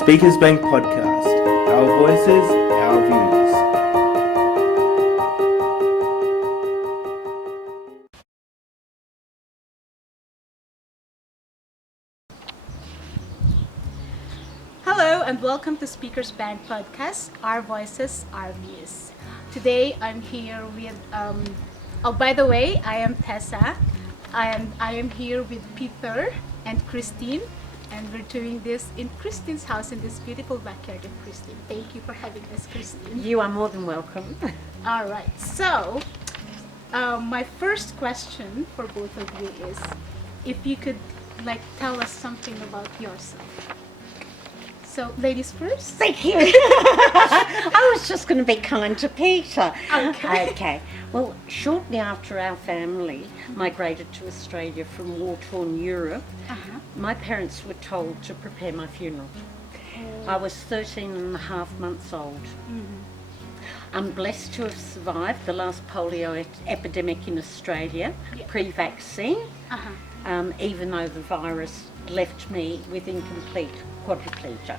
Speakers Bank Podcast. Our voices, our views. Hello and welcome to Speakers Bank Podcast, Our Voices, Our Views. Today I'm here with, by the way, I am Tessa. I am here with Peter and Christine, and we're doing this in Christine's house in this beautiful backyard of Christine. Thank you for having us, Christine. You are more than welcome. All right, so my first question for both of you is, if you could tell us something about yourself. So, ladies first. Thank you. I was just going to be kind to Peter. Okay. Well, shortly after our family migrated to Australia from war-torn Europe, my parents were told to prepare my funeral. I was 13 and a half months old. I'm blessed to have survived the last polio epidemic in Australia, pre-vaccine, even though the virus left me with incomplete quadriplegia.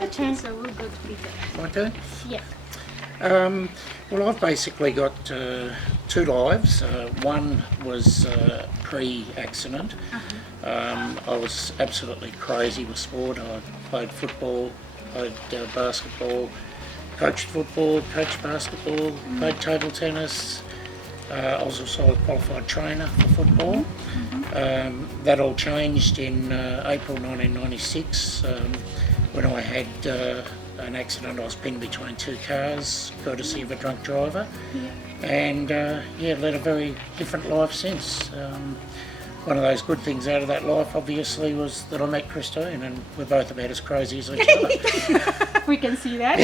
Okay, so we'll go to Peter. My turn? Yeah. Well, I've basically got two lives. One was pre-accident. I was absolutely crazy with sport. I played football, played basketball, coached football, coached basketball, played table tennis. I was also a qualified trainer for football. That all changed in April 1996 when I had an accident. I was pinned between two cars, courtesy of a drunk driver, and led a very different life since. One of those good things out of that life, obviously, was that I met Christine, and we're both about as crazy as each other. We can see that.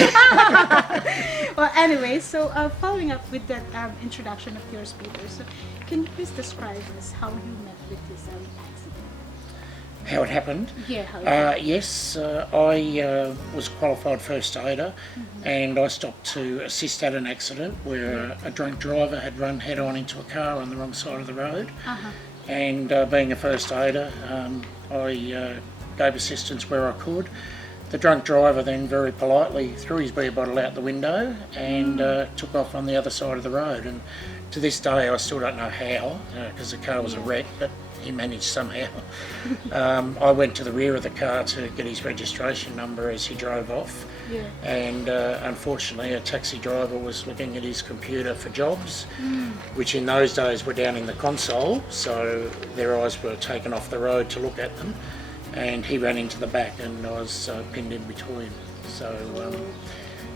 Well, anyway, so following up with that introduction of yours, Peter, so can you please describe us how you met with this accident? How it happened? Yeah, how it happened. Yes, I was qualified first aider, and I stopped to assist at an accident where a drunk driver had run head-on into a car on the wrong side of the road. And being a first aider, I gave assistance where I could. The drunk driver then very politely threw his beer bottle out the window and took off on the other side of the road. And to this day I still don't know how, because the car was a wreck, but he managed somehow. I went to the rear of the car to get his registration number as he drove off. And unfortunately a taxi driver was looking at his computer for jobs, which in those days were down in the console, so their eyes were taken off the road to look at them, and he ran into the back and I was pinned in between. So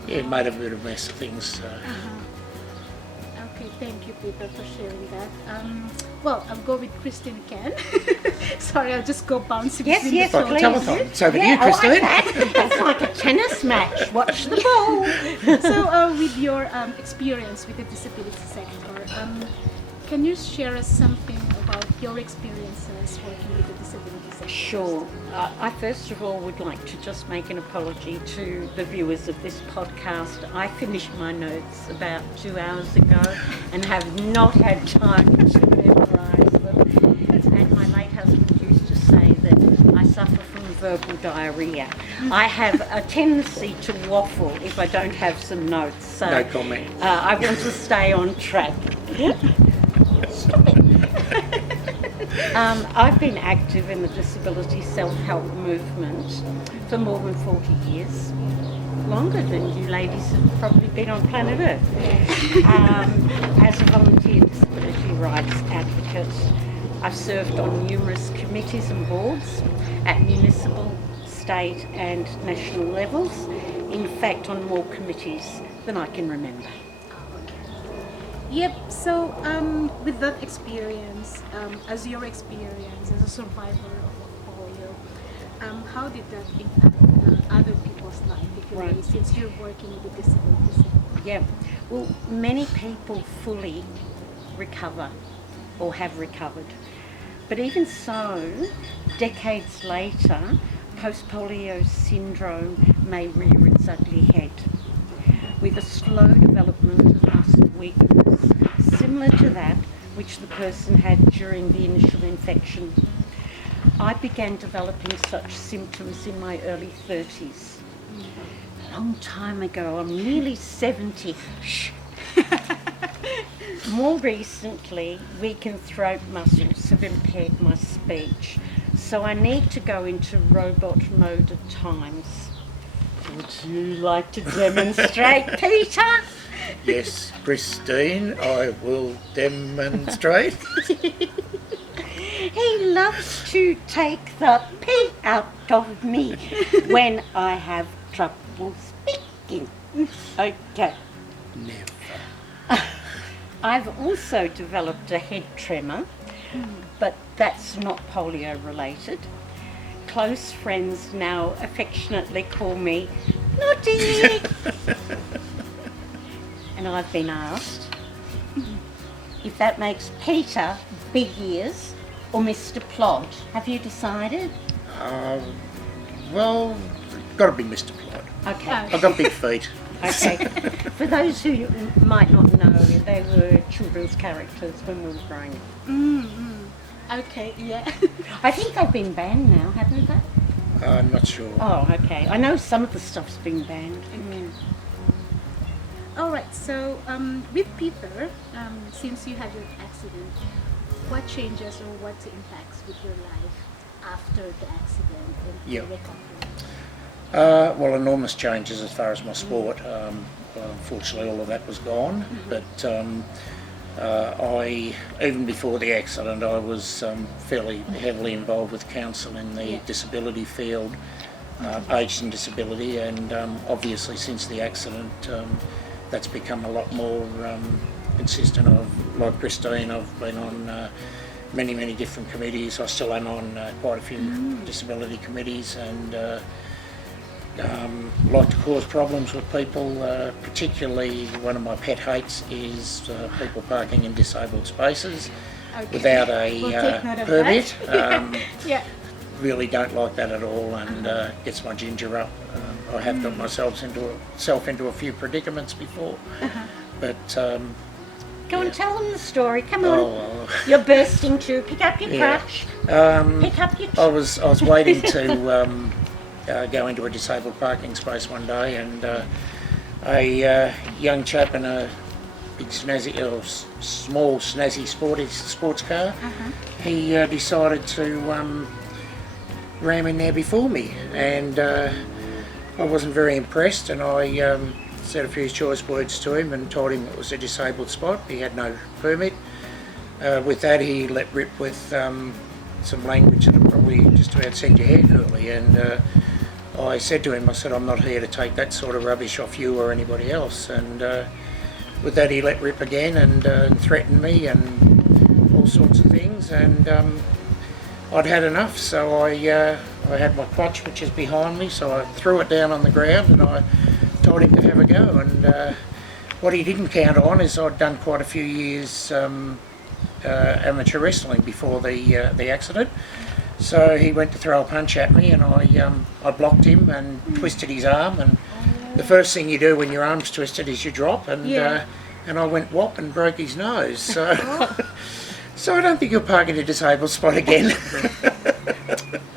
it made a bit of a mess of things. Okay, thank you, Peter, for sharing that. Well, I'll go with Christine again. Sorry, I'll just go bouncing. Yes, Like a please. telethon. It's over to you, I like Christine. that. It's like a tennis match. Watch the ball. So, with your experience with the disability sector, can you share us something about your experiences working with the disability sector? Sure. I first of all would like to just make an apology to the viewers of this podcast. I finished my notes about 2 hours ago and have not had time to memorise them. And my late husband used to say that I suffer from verbal diarrhea. I have a tendency to waffle if I don't have some notes. So No comment. I want to stay on track. Stop it. I've been active in the disability self-help movement for more than 40 years. Longer than you ladies have probably been on planet Earth. As a volunteer disability rights advocate, I've served on numerous committees and boards at municipal, state and national levels. In fact, on more committees than I can remember. Yep, so with that experience, as your experience as a survivor of polio, how did that impact other people's life, if you may, since you're working with the disability sector? Yeah, well, many people fully recover or have recovered. But even so, decades later, Post-Polio Syndrome may rear its ugly head, with a slow development of muscle weakness, similar to that which the person had during the initial infection. I began developing such symptoms in my early 30s. A long time ago, I'm nearly 70. Shh. More recently, weakened throat muscles have impaired my speech, so I need to go into robot mode at times. Would you like to demonstrate, Peter? Yes, Christine, I will demonstrate. He loves to take the pee out of me when I have trouble speaking. Okay. Never. I've also developed a head tremor, but that's not polio related. Close friends now affectionately call me Noddy. And I've been asked if that makes Peter big ears or Mr. Plod. Have you decided? Well, got to be Mr. Plod. Okay. I've got big feet. Okay. For those who might not know, they were children's characters when we were growing up. Mm-hmm. Okay, yeah. I think they've been banned now, haven't they? I'm not sure. Oh, okay. I know some of the stuff's been banned. All right, so with Peter, since you had your accident, what changes or what impacts with your life after the accident and Yeah. the recovery? Well, enormous changes as far as my sport. Unfortunately, all of that was gone. But I, even before the accident, I was fairly heavily involved with council in the disability field, age and disability, and obviously since the accident, that's become a lot more consistent. Like Christine, I've been on many different committees. I still am on quite a few disability committees, and like to cause problems with people, particularly one of my pet hates is people parking in disabled spaces without a We'll take note of permit. that. Yeah. Really don't like that at all, and gets my ginger up. I have got myself into a few predicaments before, but Go and tell them the story. Come on. well, You're bursting to pick up your Yeah. crutch. um, Pick up your... I was waiting to go into a disabled parking space one day, and a young chap in a big snazzy, or small snazzy sports car, he decided to ram in there before me, and I wasn't very impressed, and I said a few choice words to him and told him it was a disabled spot. He had no permit. With that, he let rip with some language that would probably just about send your hair curly, and I said to him, I said, I'm not here to take that sort of rubbish off you or anybody else. And with that, he let rip again and threatened me and all sorts of things, and I'd had enough, so I had my crutch, which is behind me, so I threw it down on the ground and I told him to have a go. And what he didn't count on is I'd done quite a few years amateur wrestling before the accident. So he went to throw a punch at me, and I blocked him and twisted his arm. And the first thing you do when your arm's twisted is you drop, and I went whop and broke his nose. So, so I don't think he'll park in a disabled spot again.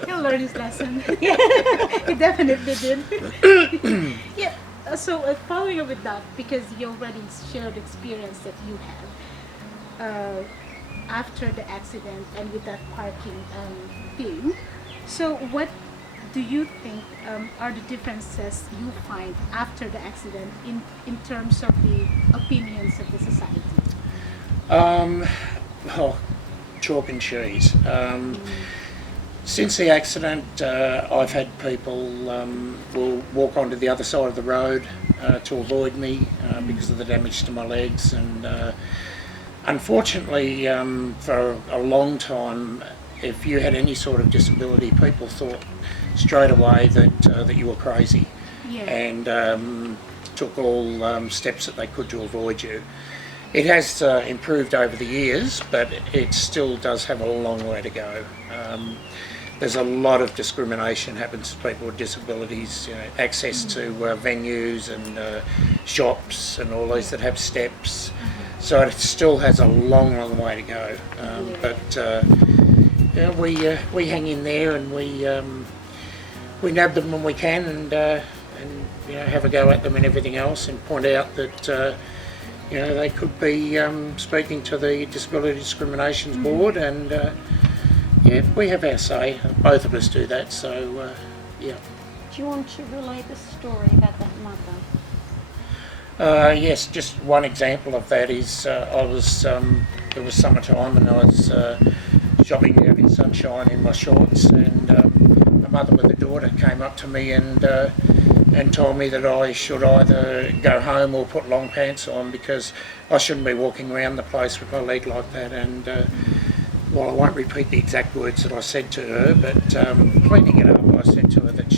He'll learn his lesson. He definitely did. Yeah. So following up with that, because you already shared experience that you have after the accident and with that parking thing. So what do you think are the differences you find after the accident in terms of the opinions of the society? Well, chalk and cheese. Since the accident, I've had people will walk onto the other side of the road to avoid me because of the damage to my legs, and unfortunately, for a long time, if you had any sort of disability, people thought straight away that you were crazy, and took all steps that they could to avoid you. It has improved over the years, but it still does have a long way to go. There's a lot of discrimination happens to people with disabilities, access to venues and shops and all these that have steps. So it still has a long way to go. But we hang in there, and we nab them when we can, and have a go at them and everything else, and point out that they could be speaking to the Disability Discrimination Board, and we have our say. Both of us do that. So yeah. Do you want to relay the story about that mother? Yes, just one example of that is it was summertime, and I was shopping out in sunshine in my shorts, and a mother with a daughter came up to me and told me that I should either go home or put long pants on, because I shouldn't be walking around the place with my leg like that. And I won't repeat the exact words that I said to her, but cleaning it up, I said to her that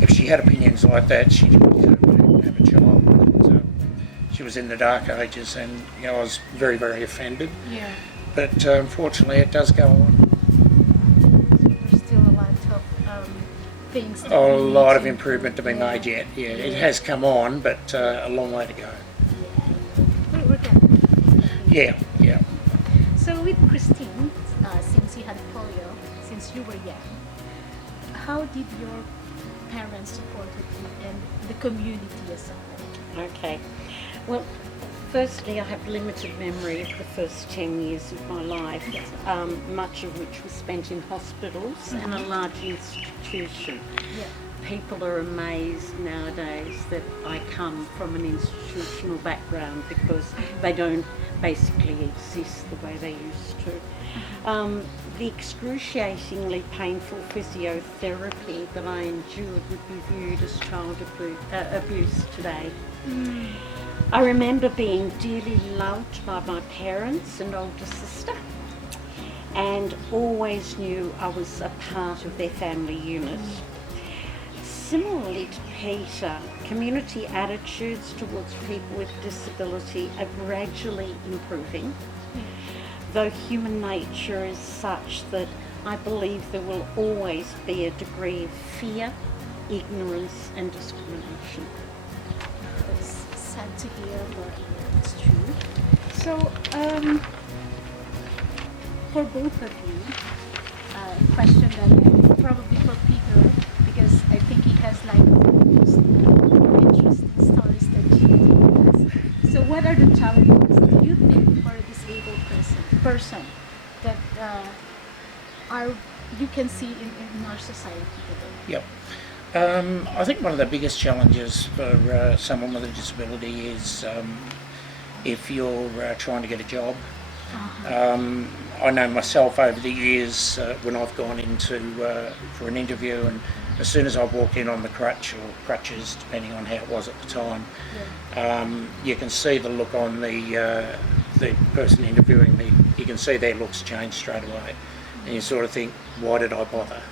if she had opinions like that, she didn't deserve to have a child. That, she was in the dark ages, and I was very, very offended. Yeah. But unfortunately, it does go on. There's still a lot of things. A lot of improvement to be made yet. Yeah, it has come on, but a long way to go. We're getting. Yeah. So with Christine, since you had polio, since you were young, how did your parents support you and the community as a whole? Okay. Well, firstly, I have limited memory of the first 10 years of my life, much of which was spent in hospitals and a large institution. Yeah. People are amazed nowadays that I come from an institutional background, because they don't basically exist the way they used to. The excruciatingly painful physiotherapy that I endured would be viewed as child abuse today. I remember being dearly loved by my parents and older sister, and always knew I was a part of their family unit. Similarly to Peter, community attitudes towards people with disability are gradually improving, though human nature is such that I believe there will always be a degree of fear, ignorance and discrimination. It's sad to hear, but it's true. So, for both of you, a question that probably for Peter, because I think he has like the most interesting stories that he has. So what are the challenges do you think for a disabled person that you can see in our society today? Yep. I think one of the biggest challenges for someone with a disability is if you're trying to get a job. I know myself over the years when I've gone into for an interview, and as soon as I've walked in on the crutch or crutches, depending on how it was at the time, you can see the look on the person interviewing me. You can see their looks change straight away, and you sort of think, why did I bother?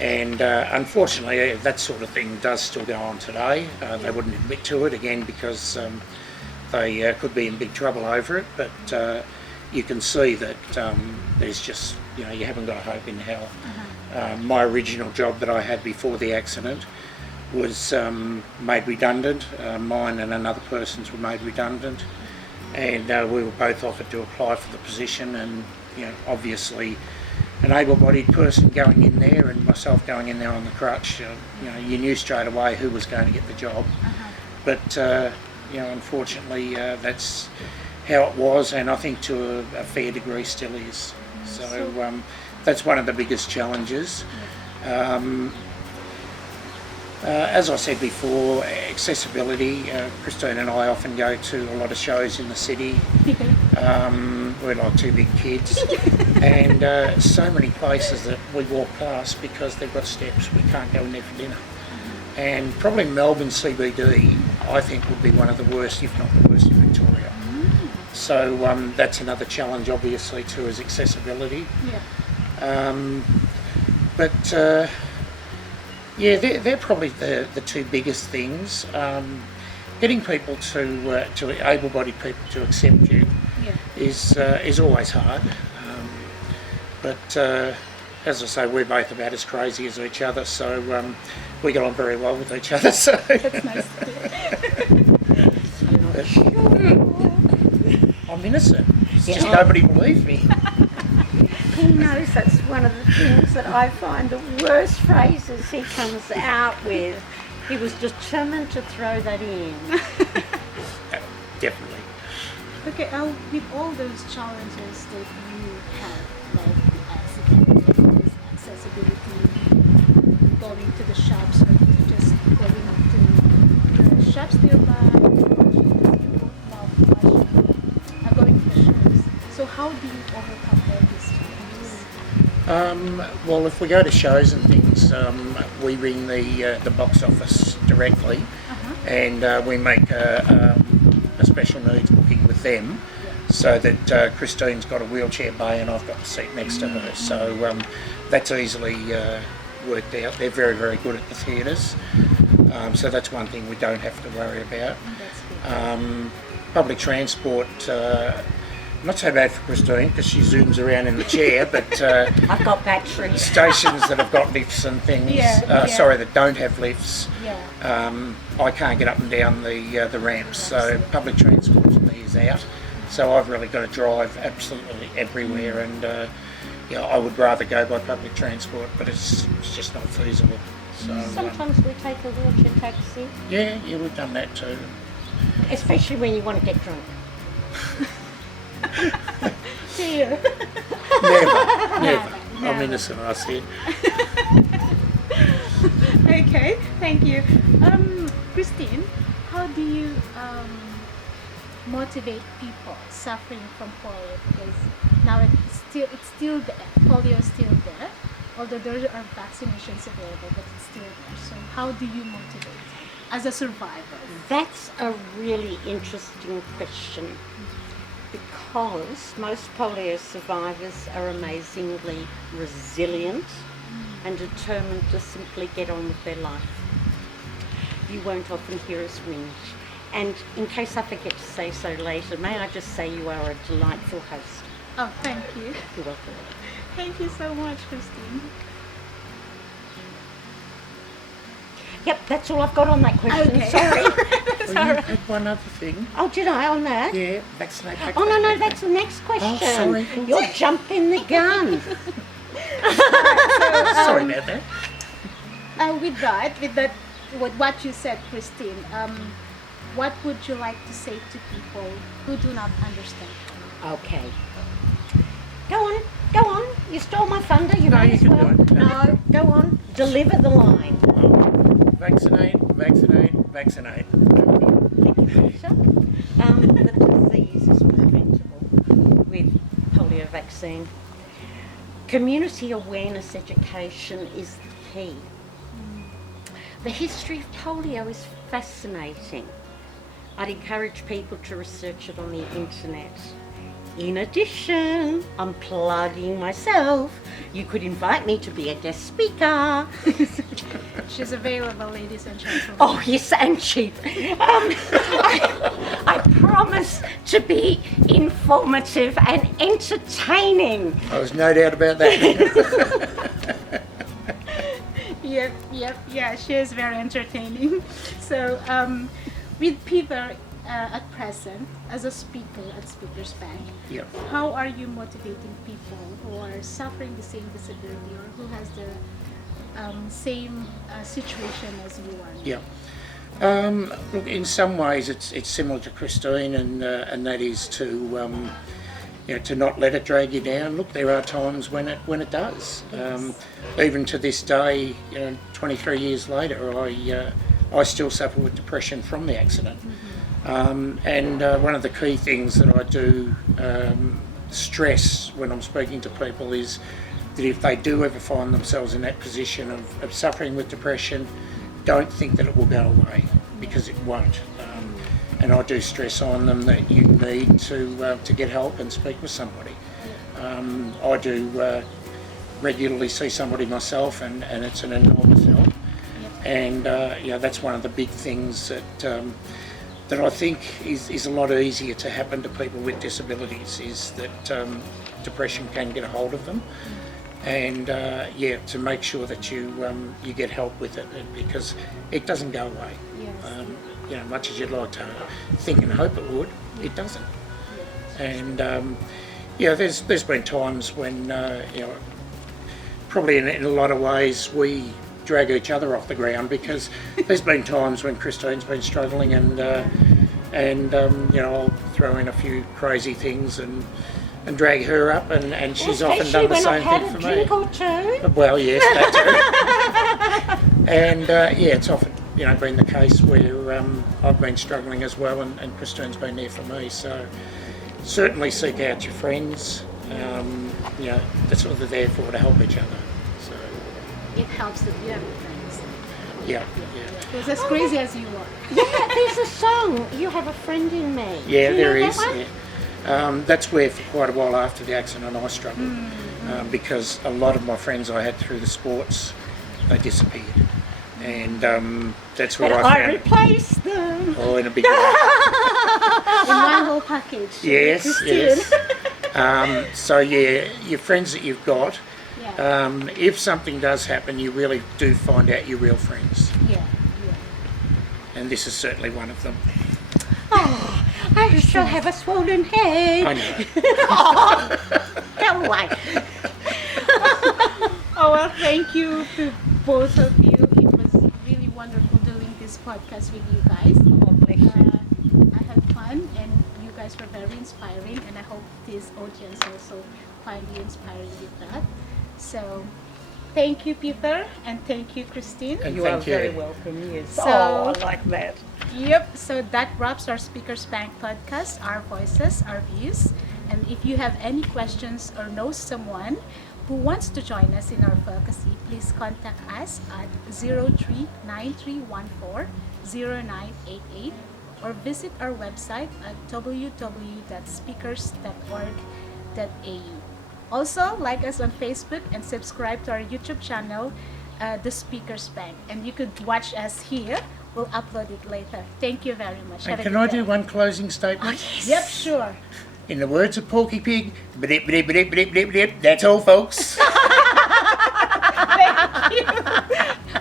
And unfortunately, that sort of thing does still go on today. They wouldn't admit to it, again, because they could be in big trouble over it, but you can see that there's just, you haven't got a hope in hell. My original job that I had before the accident was made redundant. Mine and another person's were made redundant, and we were both offered to apply for the position, and obviously an able-bodied person going in there and myself going in there on the crutch, you knew straight away who was going to get the job. But unfortunately, that's how it was, and I think to a fair degree still is. So that's one of the biggest challenges. As I said before, accessibility. Christine and I often go to a lot of shows in the city. We're like two big kids, and so many places that we walk past because they've got steps, we can't go in there for dinner. And probably Melbourne CBD, I think, would be one of the worst, if not the worst, in Victoria. So that's another challenge, obviously, too, is accessibility. They're probably the two biggest things. Getting people to able-bodied people to accept you is always hard. But as I say, we're both about as crazy as each other, so we get on very well with each other. So That's nice to hear. I'm innocent. It's just nobody believes me. he knows that's one of the things that I find the worst phrases he comes out with. He was determined to throw that in. Definitely. Okay, with all those challenges that you have, like the accident, this accessibility, going to the shops, or just going to the shops nearby, going to the shows. So how do you overcome all these challenges? Well, if we go to shows and things, we ring the box office directly, and we make a special needs booking with them, so that Christine's got a wheelchair bay and I've got the seat next to her. So that's easily worked out. They're very, very good at the theatres, so that's one thing we don't have to worry about. Public transport, not so bad for Christine because she zooms around in the chair, but I've got battery. stations that have got lifts and things, that don't have lifts, I can't get up and down the ramps, so public transport for me is out. So I've really got to drive absolutely everywhere, and I would rather go by public transport, but it's just not feasible. So Sometimes we take a wheelchair taxi, yeah, we've done that too. especially when you want to get drunk. Do you? Never. I'm innocent, I said. Okay, thank you. Christine, how do you motivate people suffering from polio? Because now it's still there. Polio is still there, although there are vaccinations available, but it's still there. So how do you motivate as a survivor? That's a really interesting question, because most polio survivors are amazingly resilient and determined to simply get on with their life. You won't often hear us whinge. And in case I forget to say so later, may I just say you are a delightful host. Oh, thank you. You're welcome. Thank you so much, Christine. Yep, that's all I've got on that question. Okay. Sorry. Well, you had one other thing. Oh, did I on that? Yeah, vaccinate. Oh, no, that's the next question. sorry. You're jumping the gun. Sorry about that. With what you said, Christine, what would you like to say to people who do not understand? Okay. Go on. You stole my thunder. You No, might you as can well. do it. No, go on. Deliver the line. Vaccinate. Thank you, Peter. The disease is preventable with polio vaccine. Community awareness education is the key. The history of polio is fascinating. I'd encourage people to research it on the internet. In addition, I'm plugging myself. You could invite me to be a guest speaker. She's available, ladies and gentlemen. Oh, yes, and cheap. I promise to be informative and entertaining. There's no doubt about that. Yeah, she is very entertaining. So, with Peter at present, as a speaker at Speakers Bank, Yeah. how are you motivating people who are suffering the same disability or who has the same situation as you are? Yeah. Look, in some ways it's similar to Christine, and that is to to not let it drag you down. Look, there are times when it does. Even to this day, 23 years later, I still suffer with depression from the accident. And one of the key things that I do stress when I'm speaking to people is that if they do ever find themselves in that position of suffering with depression, don't think that it will go away, because it won't. And I do stress on them that you need to get help and speak with somebody. I do regularly see somebody myself, and it's an enormous help. And that's one of the big things that I think is a lot easier to happen to people with disabilities, is that depression can get a hold of them. And to make sure that you get help with it, because it doesn't go away. Much as you'd like to think and hope it would, it doesn't. And Yeah, there's been times when, you know, probably in a lot of ways we drag each other off the ground, because there's been times when Christine's been struggling and you know, I'll throw in a few crazy things and drag her up, and she's often done the same thing for me. Drink or two. Well, yes, that too. And yeah, it's often, you know, been the case where I've been struggling as well, and Christine's been there for me. So certainly seek out your friends. You know, that's what they're there for, to help each other. So It helps that you have friends. yeah. Because as crazy as you are. Yeah, there's a song. You have a friend in me. Yeah, Do you there know is. that one? Yeah. That's where for quite a while after the accident I struggled, because a lot of my friends I had through the sports, they disappeared, and that's where But I I found. replaced them. Oh, in a big way. In one whole package. Yes, Christine. yes. So yeah, your friends that you've got, Yeah. if something does happen, you really do find out your real friends, Yeah. and this is certainly one of them. Oh, I still have a swollen head. I know. Go away. Oh, well, thank you to both of you. It was really wonderful doing this podcast with you guys. Oh, bless you. I had fun, and you guys were very inspiring, and I hope this audience also find you inspiring with that. So, thank you, Peter, and thank you, Christine. And You are thank you. very welcome, yes. So- Oh, I like that. Yep, so that wraps our Speakers Bank podcast, Our Voices, Our Views. And if you have any questions or know someone who wants to join us in our advocacy, please contact us at 0393140988 or visit our website at www.speakers.org.au. Also, like us on Facebook and subscribe to our YouTube channel, The Speakers Bank. And you could watch us here. We'll upload it later. Thank you very much. And Have a can good I day. do one closing statement? Yep, sure. In the words of Porky Pig, blip, blip, blip, blip, blip, blip. That's all, folks.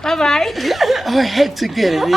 Bye-bye. I had to get it in.